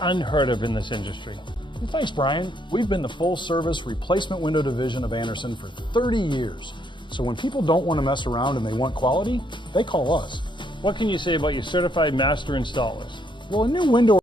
unheard of in this industry. Thanks, Brian. We've been the full-service replacement window division of Andersen for 30 years. So when people don't want to mess around and they want quality, they call us. What can you say about your certified master installers? Well, a new window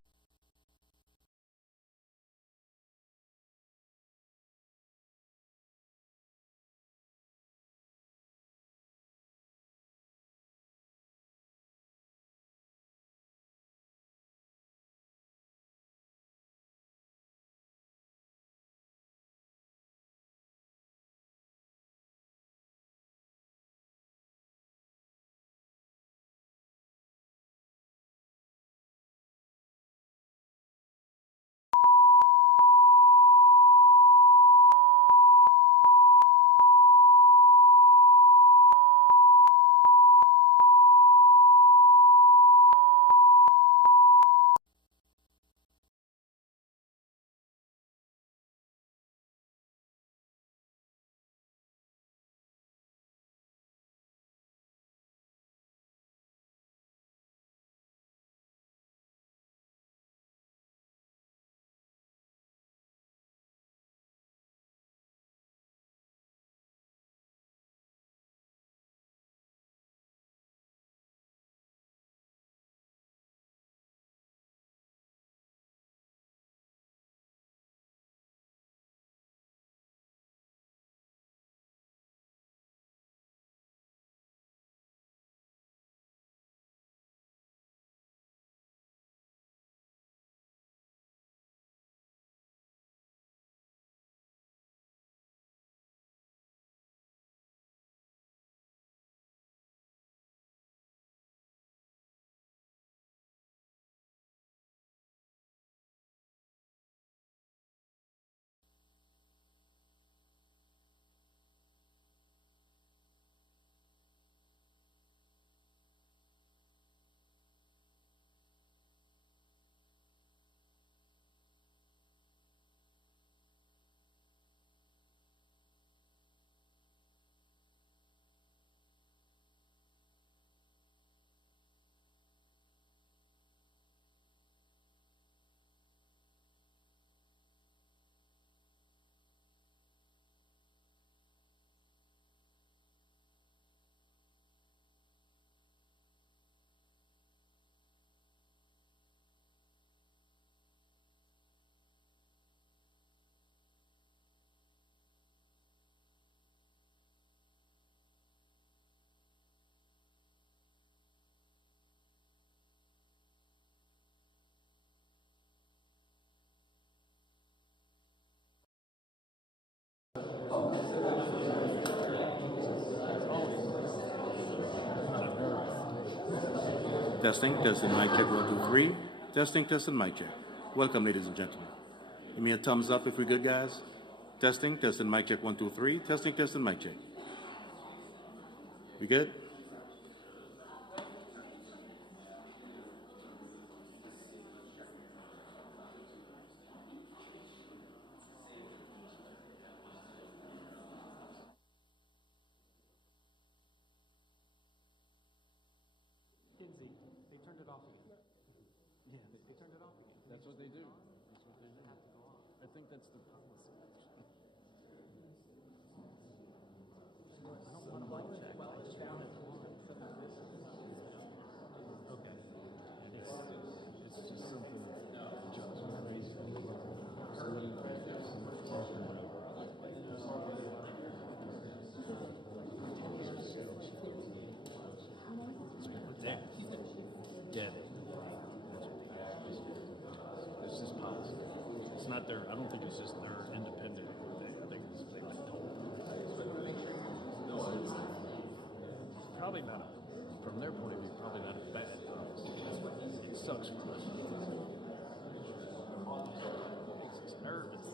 Testing, mic check, 1, 2, 3. Testing, mic check. Welcome, ladies and gentlemen. Give me a thumbs up if we're good, guys. Testing, mic check, 1, 2, 3. Testing, mic check. We good? They turned it off again. Yeah, they turned it off again. That's what they do. That's what they do. Have to go off. I think that's the policy. I don't want to mic check. I just want it on. Okay. It's just something that Joe's raised. It's just policy. It's not their, I don't think it's just their independent thing. I think it's they like told. Probably not, from their point of view, probably not as bad. It sucks for us. It's nervous.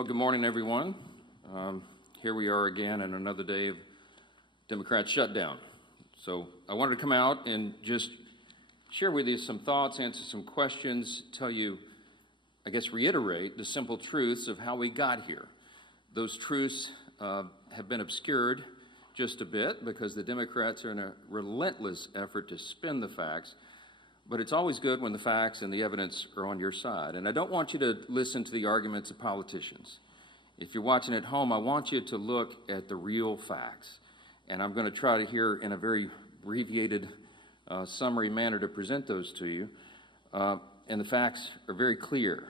Well, good morning, everyone. Here we are again on another day of Democrat shutdown. So I wanted to come out and just share with you some thoughts, answer some questions, tell you, I guess, reiterate the simple truths of how we got here. Those truths have been obscured just a bit because the Democrats are in a relentless effort to spin the facts, but it's always good when the facts and the evidence are on your side. And I don't want you to listen to the arguments of politicians. If you're watching at home, I want you to look at the real facts. And I'm going to try to here in a very abbreviated summary manner to present those to you. And the facts are very clear.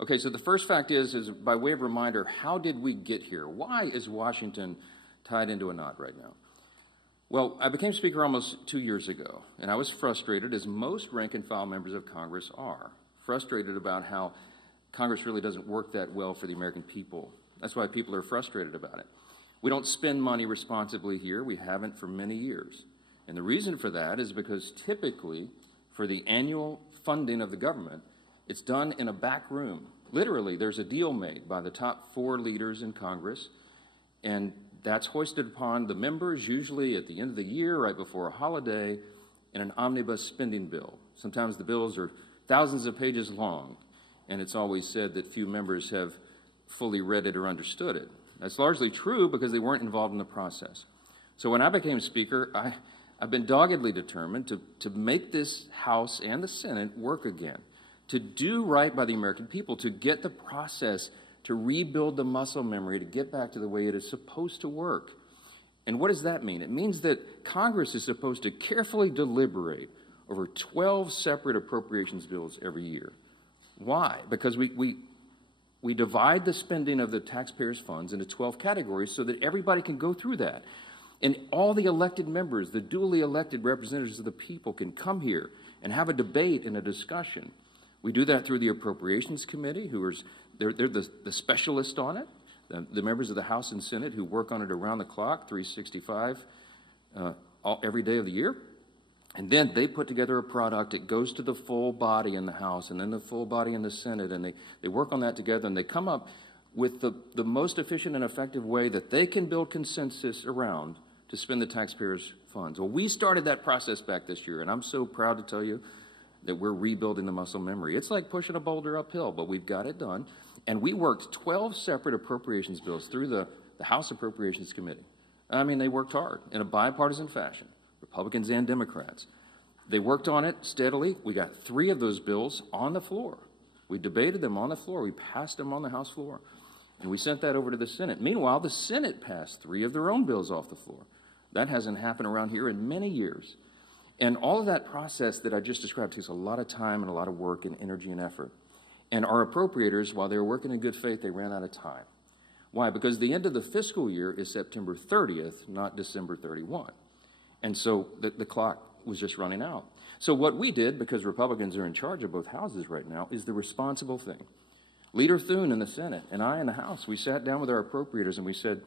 Okay, so the first fact is by way of reminder, how did we get here? Why is Washington tied into a knot right now? Well, I became Speaker almost 2 years ago, and I was frustrated, as most rank-and-file members of Congress are, frustrated about how Congress really doesn't work that well for the American people. That's why people are frustrated about it. We don't spend money responsibly here. We haven't for many years. And the reason for that is because typically, for the annual funding of the government, it's done in a back room. Literally, there's a deal made by the top 4 leaders in Congress, and that's hoisted upon the members, usually at the end of the year, right before a holiday, in an omnibus spending bill. Sometimes the bills are thousands of pages long, and it's always said that few members have fully read it or understood it. That's largely true because they weren't involved in the process. So when I became Speaker, I've been doggedly determined to make this House and the Senate work again, to do right by the American people, to get the process, to rebuild the muscle memory, to get back to the way it is supposed to work. And what does that mean? It means that Congress is supposed to carefully deliberate over 12 separate appropriations bills every year. Why? Because we divide the spending of the taxpayers' funds into 12 categories so that everybody can go through that. And all the elected members, the duly elected representatives of the people, can come here and have a debate and a discussion. We do that through the Appropriations Committee, they're the specialists on it, the members of the House and Senate who work on it around the clock, 365, every day of the year. And then they put together a product. It goes to the full body in the House and then the full body in the Senate, and they work on that together, and they come up with the most efficient and effective way that they can build consensus around to spend the taxpayers' funds. Well, we started that process back this year, and I'm so proud to tell you that we're rebuilding the muscle memory. It's like pushing a boulder uphill, but we've got it done. And we worked 12 separate appropriations bills through the House Appropriations Committee. I mean, they worked hard in a bipartisan fashion, Republicans and Democrats. They worked on it steadily. We got 3 of those bills on the floor. We debated them on the floor. We passed them on the House floor. And we sent that over to the Senate. Meanwhile, the Senate passed 3 of their own bills off the floor. That hasn't happened around here in many years. And all of that process that I just described takes a lot of time and a lot of work and energy and effort. And our appropriators, while they were working in good faith, they ran out of time. Why? Because the end of the fiscal year is September 30th, not December 31. And so the clock was just running out. So what we did, because Republicans are in charge of both houses right now, is the responsible thing. Leader Thune in the Senate and I in the House, we sat down with our appropriators and we said,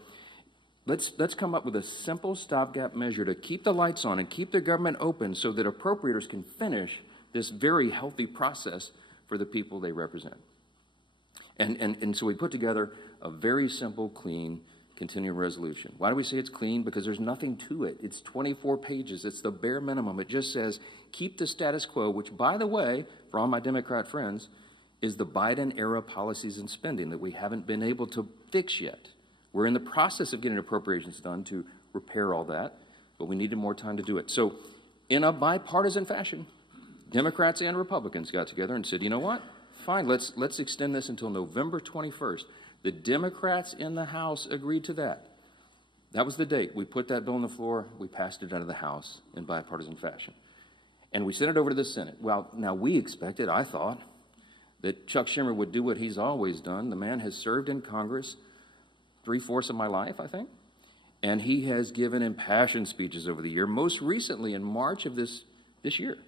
let's come up with a simple stopgap measure to keep the lights on and keep the government open so that appropriators can finish this very healthy process for the people they represent. And so we put together a very simple, clean, continuing resolution. Why do we say it's clean? Because there's nothing to it. It's 24 pages. It's the bare minimum. It just says, keep the status quo, which, by the way, for all my Democrat friends, is the Biden-era policies and spending that we haven't been able to fix yet. We're in the process of getting appropriations done to repair all that, but we needed more time to do it. So in a bipartisan fashion, Democrats and Republicans got together and said, you know what? Fine, let's extend this until November 21st. The Democrats in the House agreed to that. That was the date. We put that bill on the floor. We passed it out of the House in bipartisan fashion. And we sent it over to the Senate. Well, now we expected, I thought, that Chuck Schumer would do what he's always done. The man has served in Congress 3/4 of my life, I think. And he has given impassioned speeches over the year, most recently in March of this year,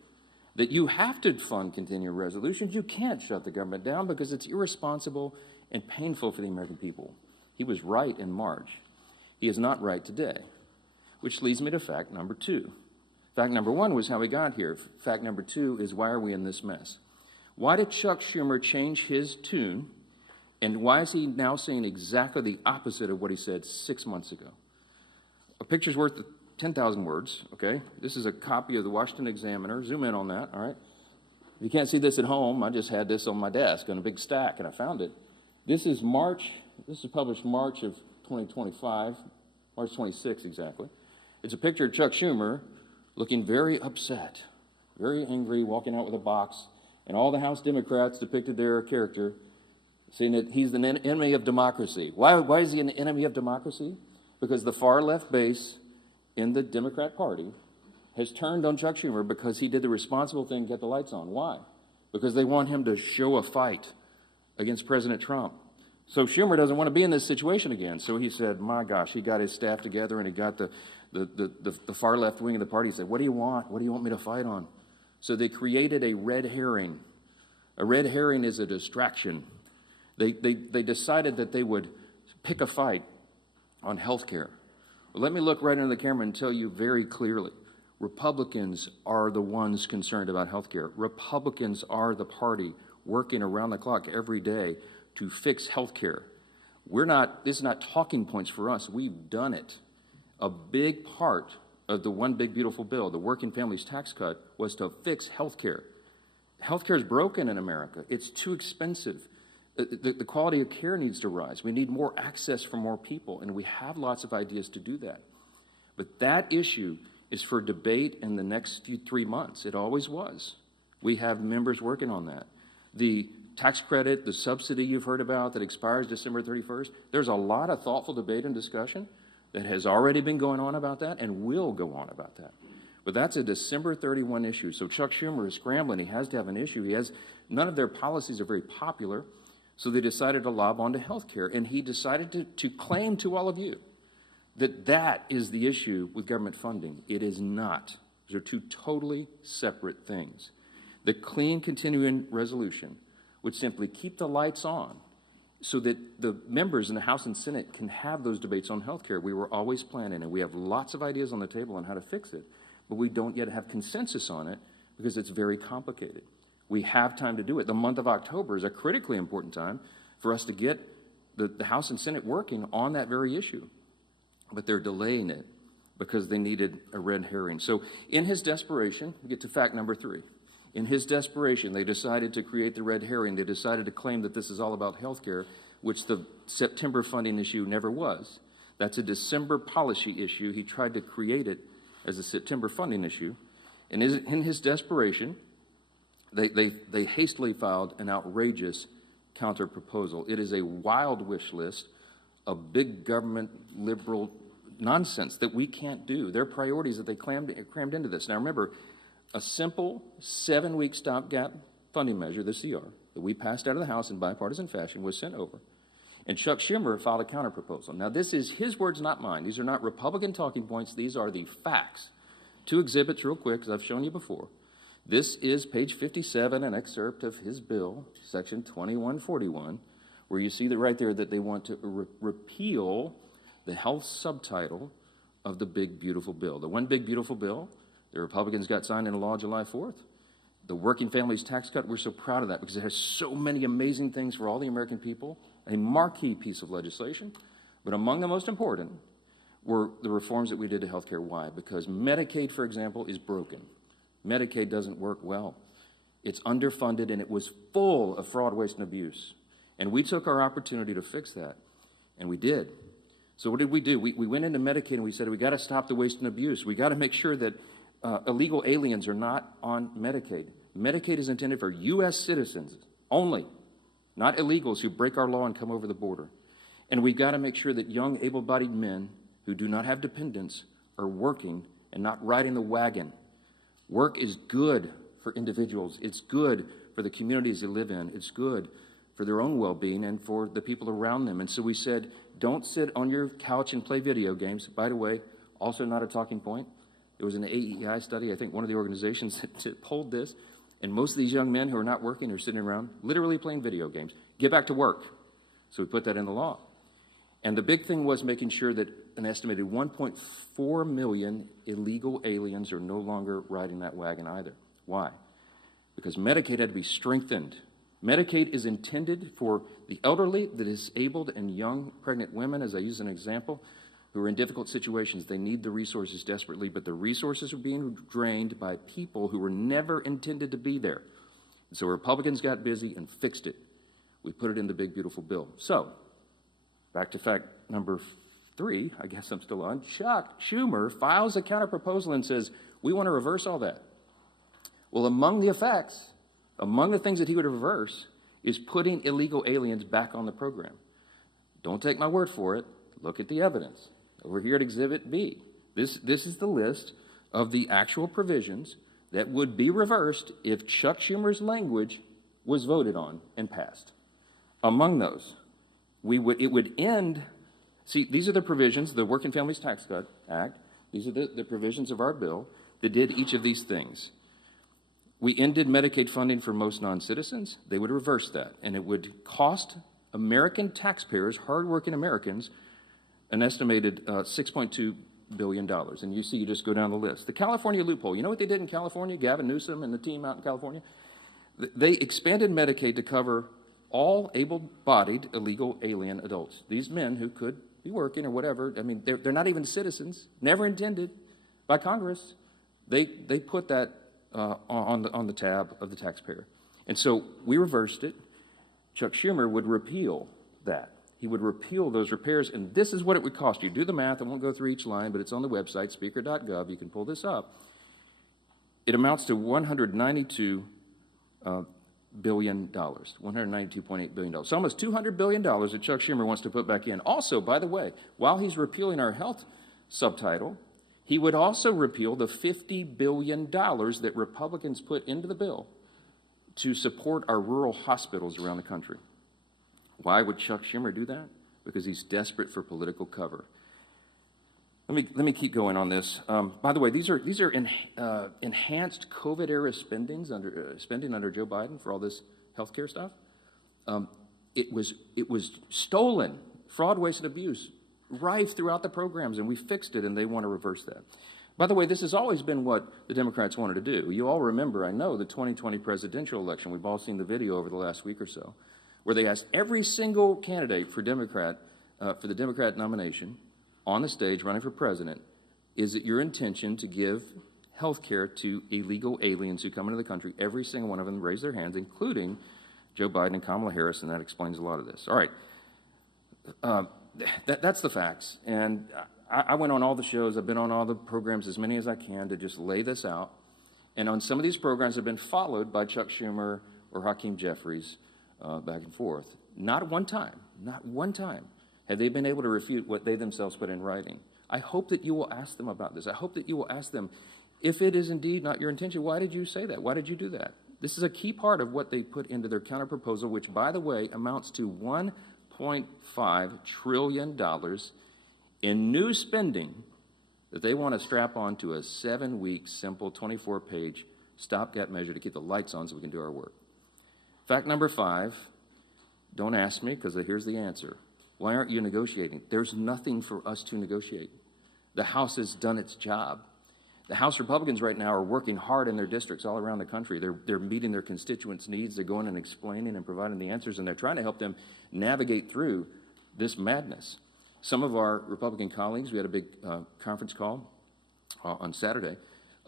that you have to fund continuing resolutions. You can't shut the government down because it's irresponsible and painful for the American people. He was right in March. He is not right today, which leads me to fact number 2. Fact number 1 was how we got here. Fact number 2 is why are we in this mess? Why did Chuck Schumer change his tune And why is he now saying exactly the opposite of what he said 6 months ago? A picture's worth 10,000 words, okay? This is a copy of the Washington Examiner. Zoom in on that, all right? If you can't see this at home, I just had this on my desk on a big stack, and I found it. This is published March of 2025, March 26th exactly. It's a picture of Chuck Schumer looking very upset, very angry, walking out with a box, and all the House Democrats depicted their character, saying that he's the enemy of democracy. Why is he an enemy of democracy? Because the far left base in the Democrat Party has turned on Chuck Schumer because he did the responsible thing, get the lights on. Why? Because they want him to show a fight against President Trump. So Schumer doesn't want to be in this situation again. So he said, my gosh, he got his staff together and he got the far left wing of the party. He said, what do you want? What do you want me to fight on? So they created a red herring. A red herring is a distraction. They decided that they would pick a fight on health care. Well, let me look right into the camera and tell you very clearly. Republicans are the ones concerned about health care. Republicans are the party working around the clock every day to fix health care. This is not talking points for us. We've done it. A big part of the One Big Beautiful Bill, the Working Families Tax Cut, was to fix health care. Health care is broken in America. It's too expensive. The quality of care needs to rise. We need more access for more people, and we have lots of ideas to do that. But that issue is for debate in the next 3 months. It always was. We have members working on that. The tax credit, the subsidy you've heard about that expires December 31st, there's a lot of thoughtful debate and discussion that has already been going on about that and will go on about that. But that's a December 31 issue. So Chuck Schumer is scrambling. He has to have an issue. None of their policies are very popular. So they decided to lob onto health care, and he decided to claim to all of you that is the issue with government funding. It is not. Those are two totally separate things. The clean continuing resolution would simply keep the lights on so that the members in the House and Senate can have those debates on health care. We were always planning, and we have lots of ideas on the table on how to fix it, but we don't yet have consensus on it because it's very complicated. We have time to do it. The month of October is a critically important time for us to get the House and Senate working on that very issue. But they're delaying it because they needed a red herring. So in his desperation, we get to fact number 3. In his desperation, they decided to create the red herring. They decided to claim that this is all about health care, which the September funding issue never was. That's a December policy issue. He tried to create it as a September funding issue. And in his desperation, they hastily filed an outrageous counterproposal. It is a wild wish list of big government liberal nonsense that we can't do. Their priorities that they crammed into this. Now remember, a simple 7-week stopgap funding measure, the CR, that we passed out of the House in bipartisan fashion was sent over. And Chuck Schumer filed a counterproposal. Now this is his words, not mine. These are not Republican talking points. These are the facts. 2 exhibits real quick, as I've shown you before. This is page 57, an excerpt of his bill, section 2141, where you see that right there that they want to repeal the health subtitle of the Big Beautiful Bill. The One Big Beautiful Bill, the Republicans got signed into law July 4th. The Working Families Tax Cut, we're so proud of that because it has so many amazing things for all the American people, a marquee piece of legislation. But among the most important were the reforms that we did to health care. Why? Because Medicaid, for example, is broken. Medicaid doesn't work well. It's underfunded, and it was full of fraud, waste, and abuse. And we took our opportunity to fix that, and we did. So what did we do? We went into Medicaid, and we said, we got to stop the waste and abuse. We got to make sure that illegal aliens are not on Medicaid. Medicaid is intended for U.S. citizens only, not illegals who break our law and come over the border. And we've got to make sure that young, able-bodied men who do not have dependents are working and not riding the wagon. Work is good for individuals. It's good for the communities they live in. It's good for their own well-being and for the people around them. And so we said, don't sit on your couch and play video games. By the way, also not a talking point. It was an AEI study, I think one of the organizations that polled this. And most of these young men who are not working are sitting around literally playing video games. Get back to work. So we put that in the law. And the big thing was making sure that an estimated 1.4 million illegal aliens are no longer riding that wagon either. Why? Because Medicaid had to be strengthened Medicaid is intended for the elderly, the disabled, and young pregnant women, as I use an example, who are in difficult situations. They need the resources desperately, but the resources are being drained by people who were never intended to be there. And so Republicans got busy and fixed it. We put it in the big, beautiful bill. So, back to fact number 3, I guess I'm still on. Chuck Schumer files a counterproposal and says, we want to reverse all that. Well, among the effects, among the things that he would reverse is putting illegal aliens back on the program. Don't take my word for it. Look at the evidence. Over here at Exhibit B. This is the list of the actual provisions that would be reversed if Chuck Schumer's language was voted on and passed. Among those, it would end. See, these are the provisions, the Working Families Tax Cut Act. These are the provisions of our bill that did each of these things. We ended Medicaid funding for most non-citizens. They would reverse that, and it would cost American taxpayers, hardworking Americans, an estimated $6.2 billion. And you see, you just go down the list. The California loophole. You know what they did in California? Gavin Newsom and the team out in California? They expanded Medicaid to cover all able-bodied illegal alien adults. These men who could be working or whatever. I mean, they're not even citizens, never intended by Congress. They put that on the tab of the taxpayer. And so we reversed it. Chuck Schumer would repeal that. He would repeal those repairs, and this is what it would cost you. Do the math. I won't go through each line, but it's on the website, speaker.gov. You can pull this up. It amounts to $192 billion, $192.8 billion. So almost $200 billion that Chuck Schumer wants to put back in. Also, by the way, while he's repealing our health subtitle, he would also repeal the $50 billion that Republicans put into the bill to support our rural hospitals around the country. Why would Chuck Schumer do that? Because he's desperate for political cover. Let me keep going on this. By the way, these are enhanced COVID-era spending under Joe Biden for all this healthcare stuff. It was stolen, fraud, waste, and abuse, rife throughout the programs, and we fixed it, and they want to reverse that. By the way, this has always been what the Democrats wanted to do. You all remember, I know, the 2020 presidential election. We've all seen the video over the last week or so, where they asked every single candidate for the Democrat nomination on the stage running for president, is it your intention to give health care to illegal aliens who come into the country? Every single one of them raised their hands, including Joe Biden and Kamala Harris, and that explains a lot of this. All right. That's the facts. And I went on all the shows. I've been on all the programs, as many as I can, to just lay this out. And on some of these programs have been followed by Chuck Schumer or Hakeem Jeffries back and forth. Not one time have they been able to refute what they themselves put in writing. I hope that you will ask them about this. I hope that you will ask them, if it is indeed not your intention, why did you say that? Why did you do that? This is a key part of what they put into their counterproposal, which, by the way, amounts to $1.5 trillion in new spending that they want to strap onto a 7-week, simple, 24-page stopgap measure to keep the lights on so we can do our work. Fact number 5, don't ask me, because here's the answer. Why aren't you negotiating? There's nothing for us to negotiate. The House has done its job. The House Republicans right now are working hard in their districts all around the country. They're meeting their constituents' needs. They're going and explaining and providing the answers, and they're trying to help them navigate through this madness. Some of our Republican colleagues, we had a big conference call on Saturday.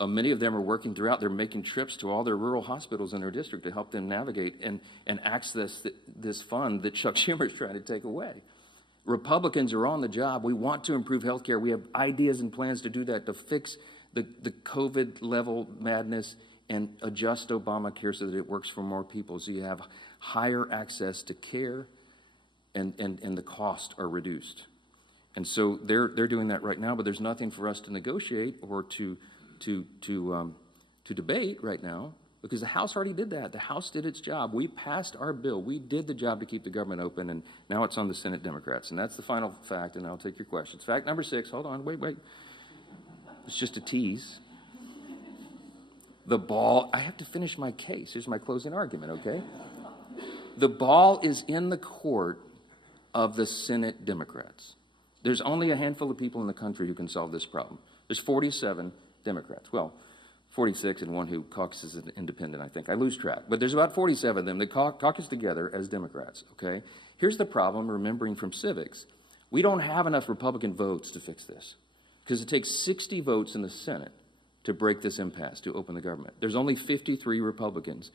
Many of them are working throughout. They're making trips to all their rural hospitals in their district to help them navigate and access this fund that Chuck Schumer is trying to take away. Republicans are on the job. We want to improve health care. We have ideas and plans to do that, to fix the COVID level madness and adjust Obamacare so that it works for more people, so you have higher access to care and the costs are reduced. And so they're doing that right now, but there's nothing for us to negotiate or to debate right now, because the House already did that. The House did its job. We passed our bill. We did the job to keep the government open, and now it's on the Senate Democrats. And that's the final fact, and I'll take your questions. Fact number 6, hold on, wait. It's just a tease. The ball, I have to finish my case. Here's my closing argument, okay? The ball is in the court of the Senate Democrats. There's only a handful of people in the country who can solve this problem. There's 47 Democrats. Well, 46 and one who caucuses as an independent, I think. I lose track. But there's about 47 of them that caucus together as Democrats, okay? Here's the problem, remembering from civics. We don't have enough Republican votes to fix this because it takes 60 votes in the Senate to break this impasse, to open the government. There's only 53 Republicans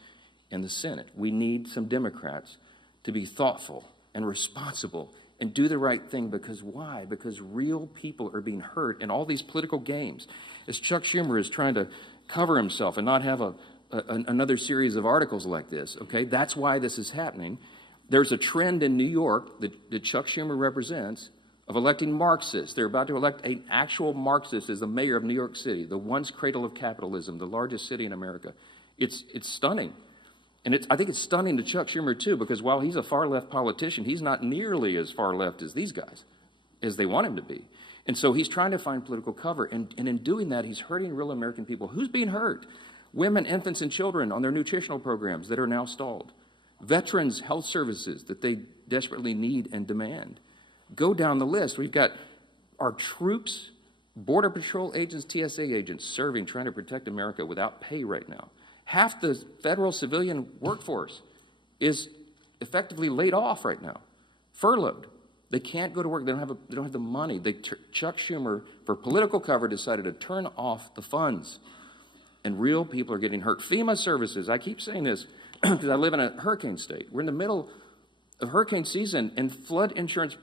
in the Senate. We need some Democrats to be thoughtful and responsible and do the right thing. Because why? Because real people are being hurt in all these political games. As Chuck Schumer is trying to cover himself and not have another series of articles like this, okay? That's why this is happening. There's a trend in New York that Chuck Schumer represents of electing Marxists. They're about to elect an actual Marxist as the mayor of New York City, the once cradle of capitalism, the largest city in America. It's stunning. And I think it's stunning to Chuck Schumer, too, because while he's a far-left politician, he's not nearly as far-left as these guys, as they want him to be. And so he's trying to find political cover. And in doing that, he's hurting real American people. Who's being hurt? Women, infants, and children on their nutritional programs that are now stalled. Veterans' health services that they desperately need and demand. Go down the list. We've got our troops, Border Patrol agents, TSA agents serving, trying to protect America without pay right now. Half the federal civilian workforce is effectively laid off right now, furloughed. They can't go to work. They don't have the money. Chuck Schumer, for political cover, decided to turn off the funds, and real people are getting hurt. FEMA services. I keep saying this because I live in a hurricane state. We're in the middle of hurricane season, and flood insurance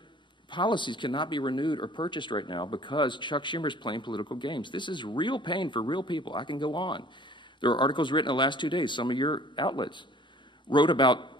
policies cannot be renewed or purchased right now because Chuck Schumer's playing political games. This is real pain for real people. I can go on. There are articles written in the last 2 days. Some of your outlets wrote about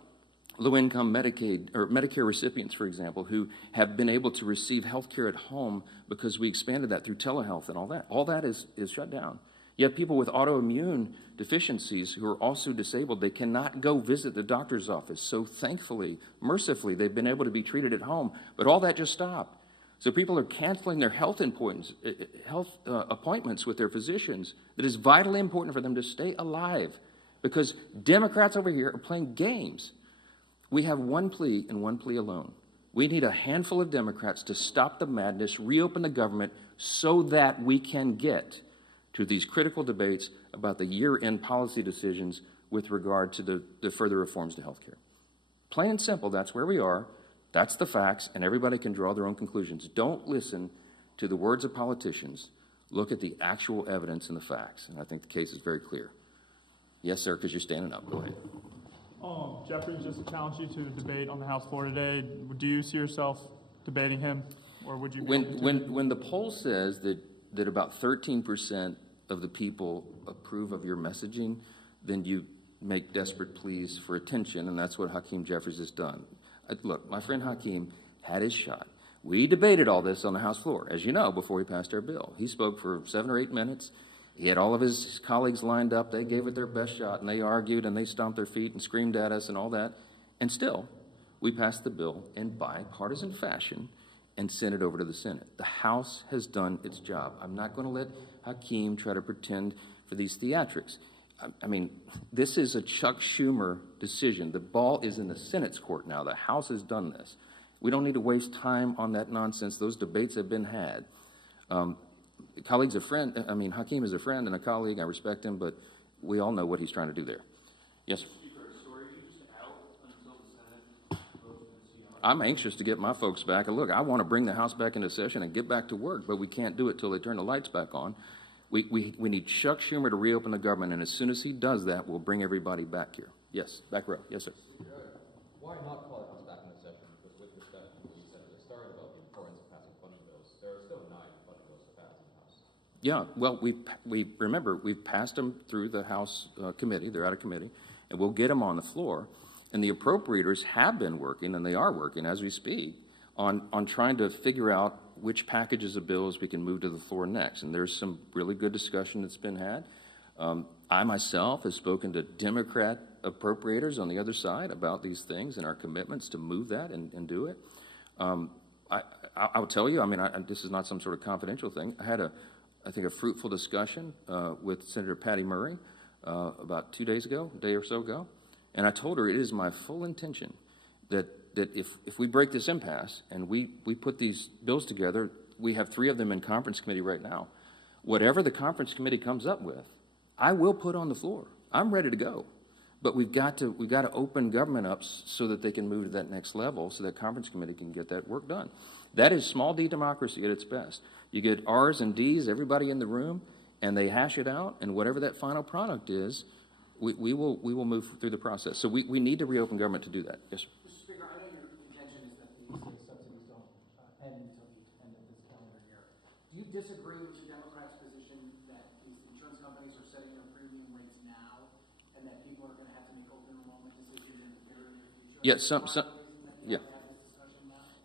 low-income Medicaid or Medicare recipients, for example, who have been able to receive health care at home because we expanded that through telehealth and all that. All that is shut down. You have people with autoimmune deficiencies who are also disabled. They cannot go visit the doctor's office. So thankfully, mercifully, they've been able to be treated at home. But all that just stopped. So people are canceling their health appointments with their physicians that is vitally important for them to stay alive because Democrats over here are playing games. We have one plea and one plea alone. We need a handful of Democrats to stop the madness, reopen the government so that we can get to these critical debates about the year-end policy decisions with regard to the further reforms to health care. Plain and simple, that's where we are. That's the facts, and everybody can draw their own conclusions. Don't listen to the words of politicians. Look at the actual evidence and the facts, and I think the case is very clear. Yes, sir, because you're standing up. Go ahead. Jeffrey just to challenge you to a debate on the House floor today. Do you see yourself debating him, or would you? When the poll says that about 13% of the people approve of your messaging, then you make desperate pleas for attention, and that's what Hakeem Jeffries has done. Look, my friend Hakeem had his shot. We debated all this on the House floor, as you know, before we passed our bill. He spoke for 7 or 8 minutes. He had all of his colleagues lined up. They gave it their best shot, and they argued, and they stomped their feet and screamed at us and all that. And still, we passed the bill in bipartisan fashion and sent it over to the Senate. The House has done its job. I'm not going to let Hakeem try to pretend for these theatrics. I mean, this is a Chuck Schumer decision. The ball is in the Senate's court now. The House has done this. We don't need to waste time on that nonsense. Those debates have been had. Hakeem is a friend and a colleague. I respect him, but we all know what he's trying to do there. Yes, sir. I'm anxious to get my folks back. And look, I want to bring the House back into session and get back to work, but we can't do it till they turn the lights back on. We need Chuck Schumer to reopen the government, and as soon as he does that, we'll bring everybody back here. Yes, back row. Yes, sir. Why not call the House back into session? Because with respect to what you said at the start about the importance of passing funding bills, there are still 9 funding bills to pass in the House. Yeah, well, we've passed them through the House committee. They're out of committee, and we'll get them on the floor. And the appropriators have been working, and they are working as we speak, on trying to figure out which packages of bills we can move to the floor next. And there's some really good discussion that's been had. I myself have spoken to Democrat appropriators on the other side about these things and our commitments to move that and do it. I'll tell you, this is not some sort of confidential thing. I had I think a fruitful discussion with Senator Patty Murray about 2 days ago, a day or so ago. And I told her it is my full intention that if we break this impasse and we put these bills together, we have 3 of them in conference committee right now. Whatever the conference committee comes up with, I will put on the floor. I'm ready to go. But we've got to open government up so that they can move to that next level, so that conference committee can get that work done. That is small D democracy at its best. You get R's and D's, everybody in the room, and they hash it out, and whatever that final product is, we will move through the process. So we need to reopen government to do that. Yes, sir. Mr. Speaker, I know your contention is that these subsidies don't end until the end of this calendar year. Do you disagree with the Democrats' position that these insurance companies are setting their premium rates now, and that people are going to have to make open enrollment decisions in the very near future? Yeah,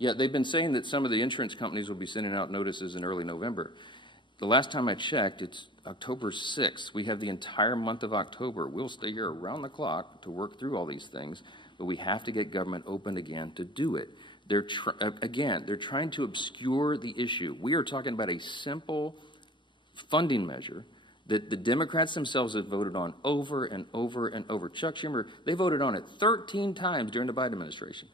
yeah, they've been saying that some of the insurance companies will be sending out notices in early November. The last time I checked, it's October 6th. We have the entire month of October. We'll stay here around the clock to work through all these things, but we have to get government open again to do it. They're trying to obscure the issue. We are talking about a simple funding measure that the Democrats themselves have voted on over and over and over. Chuck Schumer, they voted on it 13 times during the Biden administration.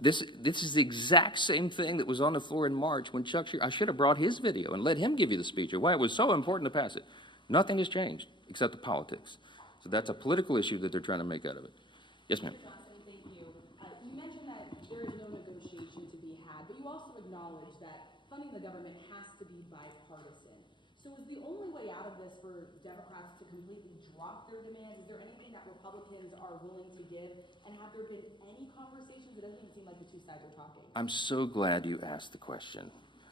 This is the exact same thing that was on the floor in March when Chuck Schumer, I should have brought his video and let him give you the speech of why it was so important to pass it. Nothing has changed except the politics. So that's a political issue that they're trying to make out of it. Yes, ma'am. Thank you. You mentioned that there is no negotiation to be had, but you also acknowledge that funding the government has to be bipartisan. So is the only way out of this for Democrats to completely drop their demands? Is there anything that Republicans are willing to give? And have there been any conversations? It doesn't even seem like the two sides are talking. I'm so glad you asked the question.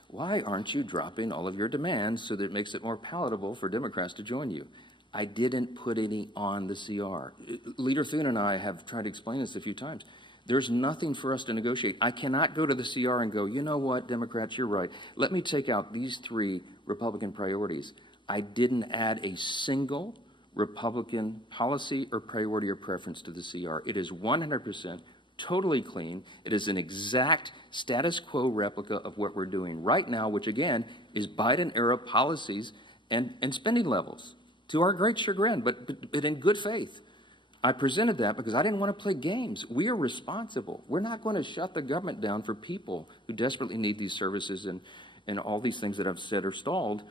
Why aren't you dropping all of your demands so that it makes it more palatable for Democrats to join you? I didn't put any on the CR. Leader Thune and I have tried to explain this a few times. There's nothing for us to negotiate. I cannot go to the CR and go, you know what, Democrats, you're right. Let me take out these 3 Republican priorities. I didn't add a single Republican policy or priority or preference to the CR. It is 100% totally clean. It is an exact status quo replica of what we're doing right now, which again is Biden-era policies and spending levels, to our great chagrin, but in good faith. I presented that because I didn't want to play games. We are responsible. We're not going to shut the government down for people who desperately need these services and all these things that I've said are stalled.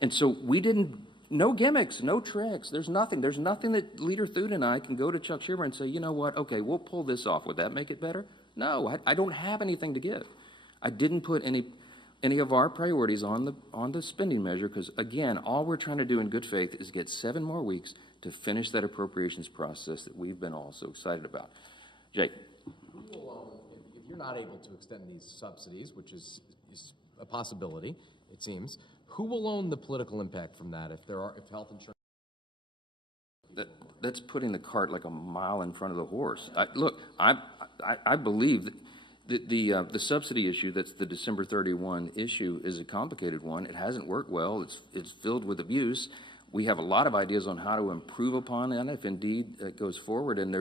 And so we didn't, no gimmicks, no tricks. There's nothing that Leader Thune and I can go to Chuck Schumer and say, you know what, okay, we'll pull this off. Would that make it better? No, I don't have anything to give. I didn't put any of our priorities on the spending measure because, again, all we're trying to do in good faith is get 7 more weeks to finish that appropriations process that we've been all so excited about. Jake. Who will, if you're not able to extend these subsidies, which is a possibility, it seems, who will own the political impact from that if health insurance? That's putting the cart like a mile in front of the horse. I believe that the subsidy issue, that's the December 31 issue, is a complicated one. It hasn't worked well. It's filled with abuse. We have a lot of ideas on how to improve upon it if indeed it goes forward. And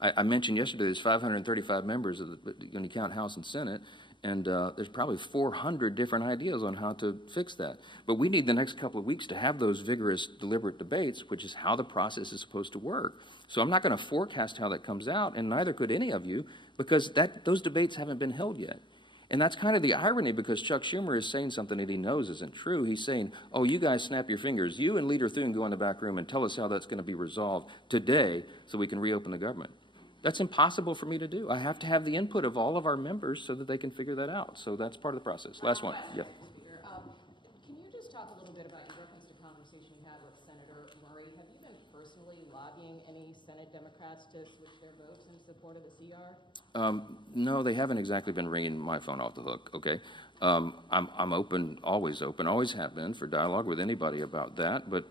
I mentioned yesterday, there's 535 members when you count House and Senate, and there's probably 400 different ideas on how to fix that. But we need the next couple of weeks to have those vigorous, deliberate debates, which is how the process is supposed to work. So I'm not going to forecast how that comes out, and neither could any of you, because those debates haven't been held yet. And that's kind of the irony, because Chuck Schumer is saying something that he knows isn't true. He's saying, oh, you guys snap your fingers. You and Leader Thune go in the back room and tell us how that's going to be resolved today so we can reopen the government. That's impossible for me to do. I have to have the input of all of our members so that they can figure that out. So that's part of the process. Last one. Yep. Can you just talk a little bit about your reference to conversation you had with Senator Murray? Have you been personally lobbying any Senate Democrats to switch their votes in support of the CR? No, they haven't exactly been ringing my phone off the hook, okay? I'm open, always have been for dialogue with anybody about that, but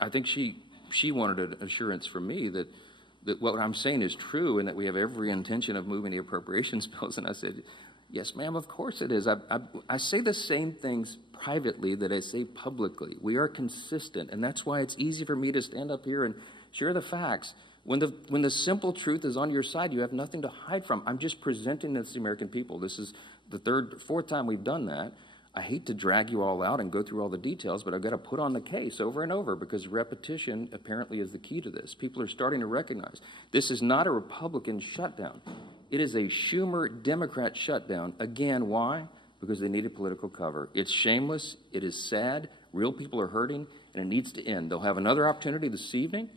I think she wanted an assurance from me that what I'm saying is true and that we have every intention of moving the appropriations bills, and I said, yes, ma'am, of course it is. I say the same things privately that I say publicly. We are consistent, and that's why it's easy for me to stand up here and share the facts. When the simple truth is on your side, you have nothing to hide from. I'm just presenting this to the American people. This is the fourth time we've done that. I hate to drag you all out and go through all the details, but I've got to put on the case over and over because repetition apparently is the key to this. People are starting to recognize this is not a Republican shutdown. It is a Schumer Democrat shutdown. Again, why? Because they needed political cover. It's shameless. It is sad. Real people are hurting, and it needs to end. They'll have another opportunity this evening,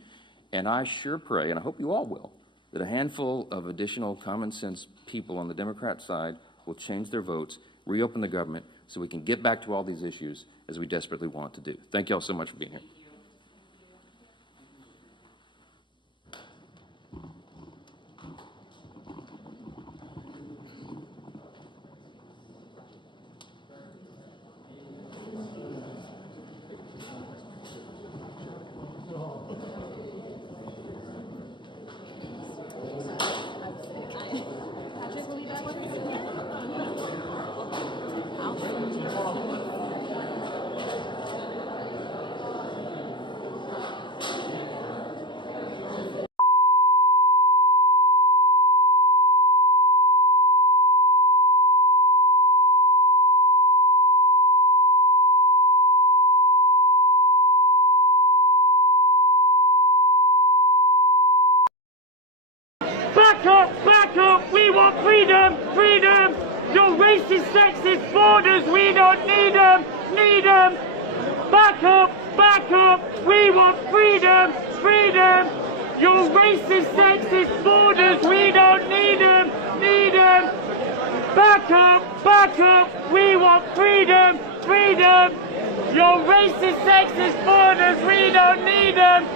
and I sure pray, and I hope you all will, that a handful of additional common sense people on the Democrat side will change their votes, reopen the government, so we can get back to all these issues as we desperately want to do. Thank you all so much for being here. Back up, we want freedom, freedom! Your racist, sexist borders, we don't need them, Back up, we want freedom, freedom! Your racist, sexist borders, we don't need them, Back up, we want freedom, freedom! Your racist, sexist borders, we don't need them,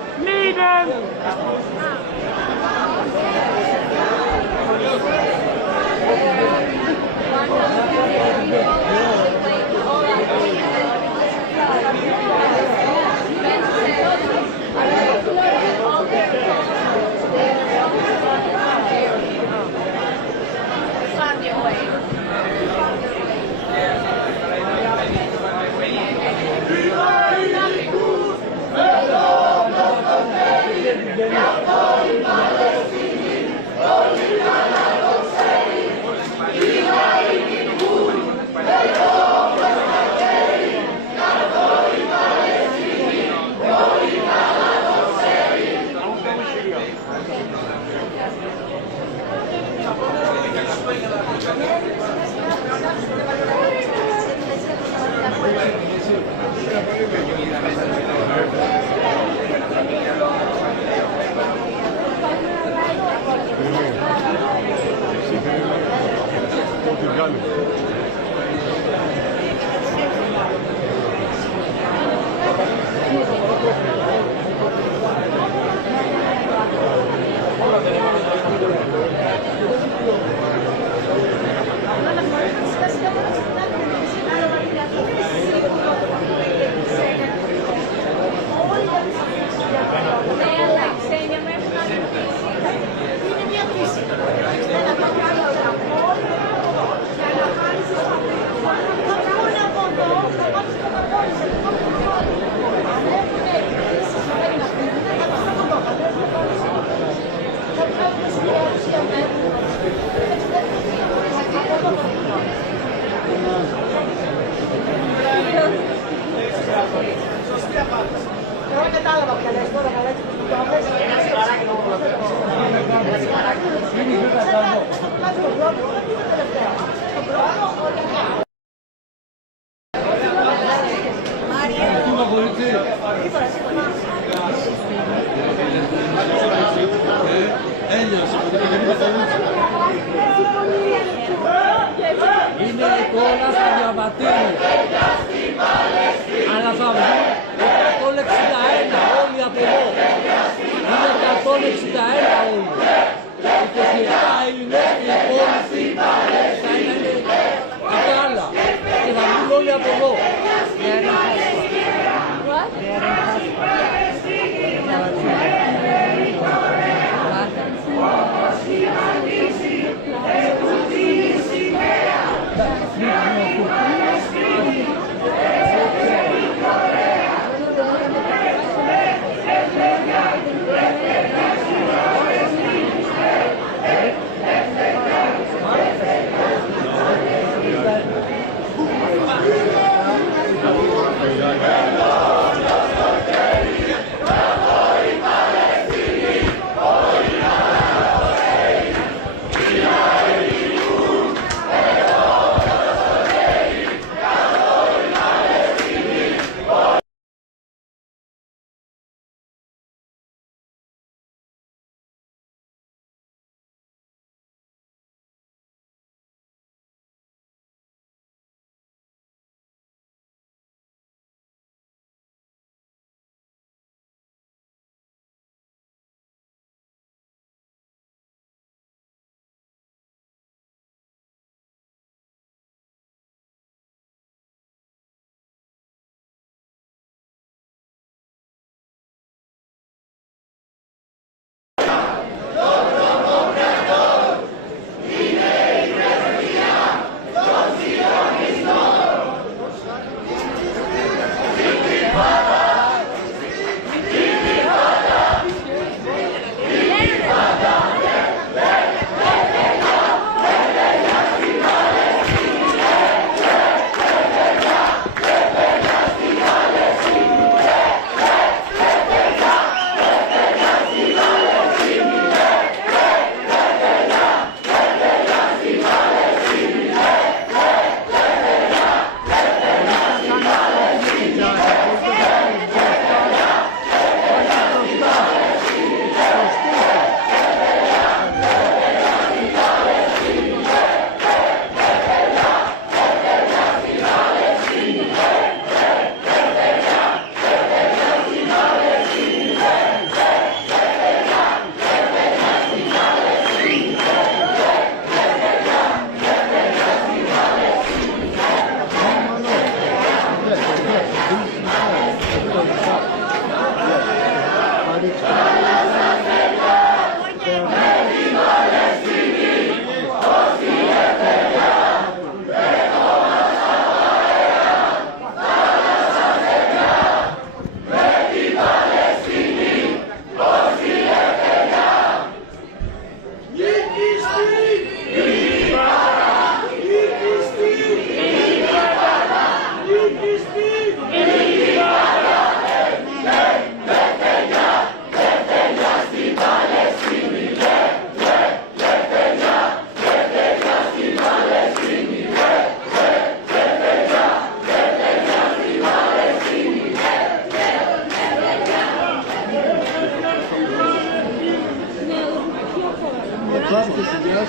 Palestina!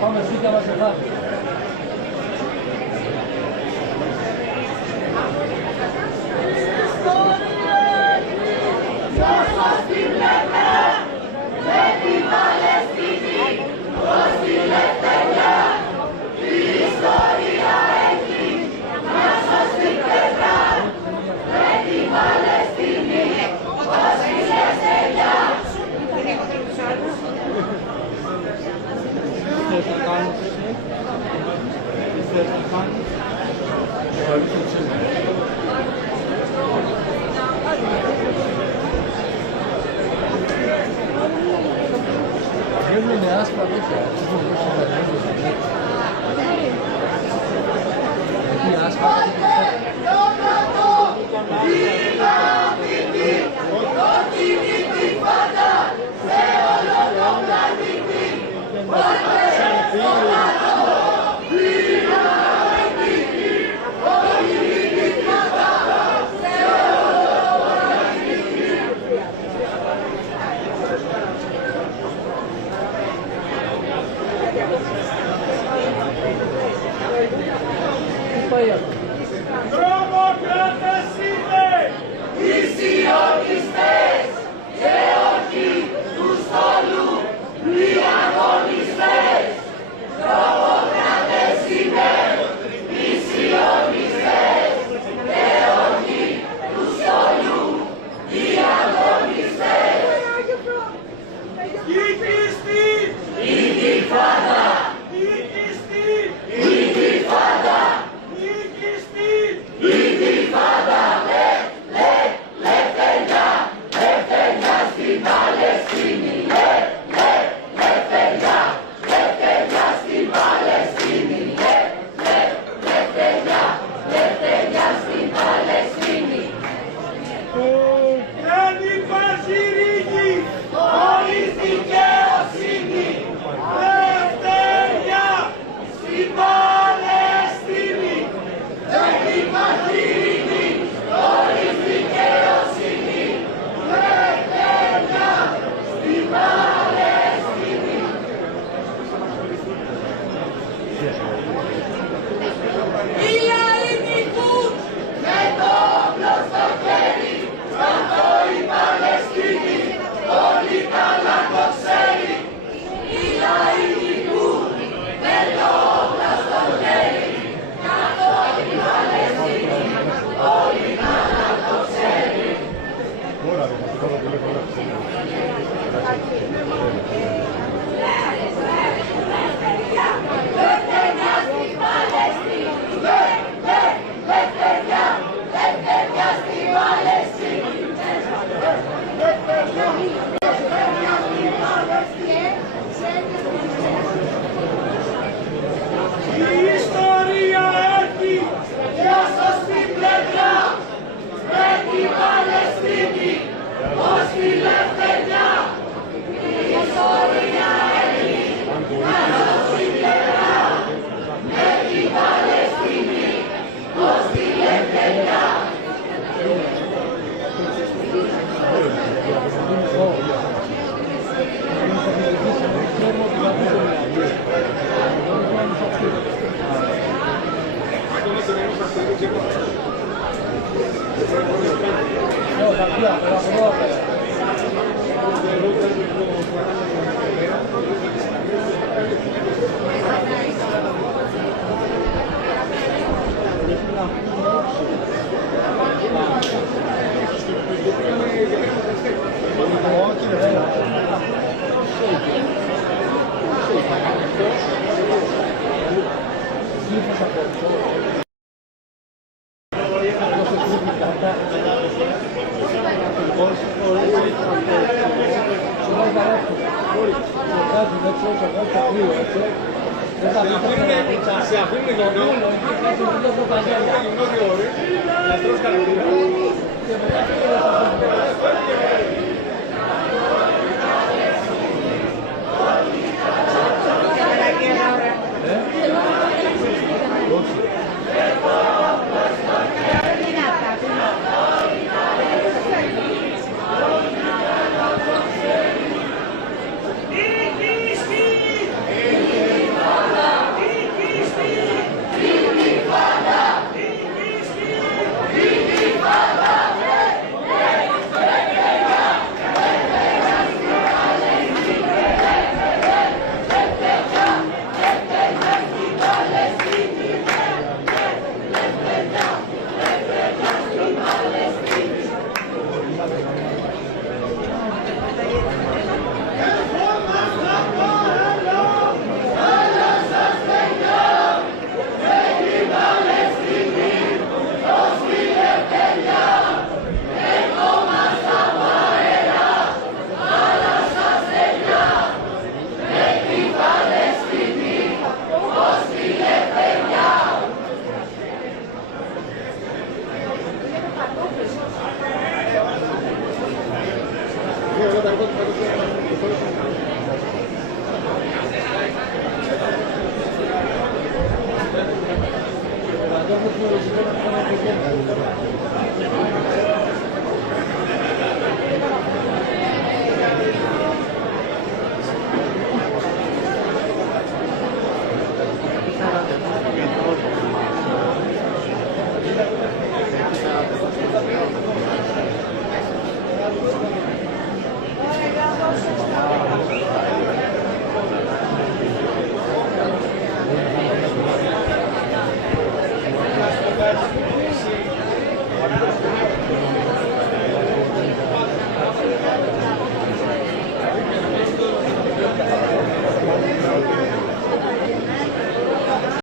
fama sí que va a ser fácil.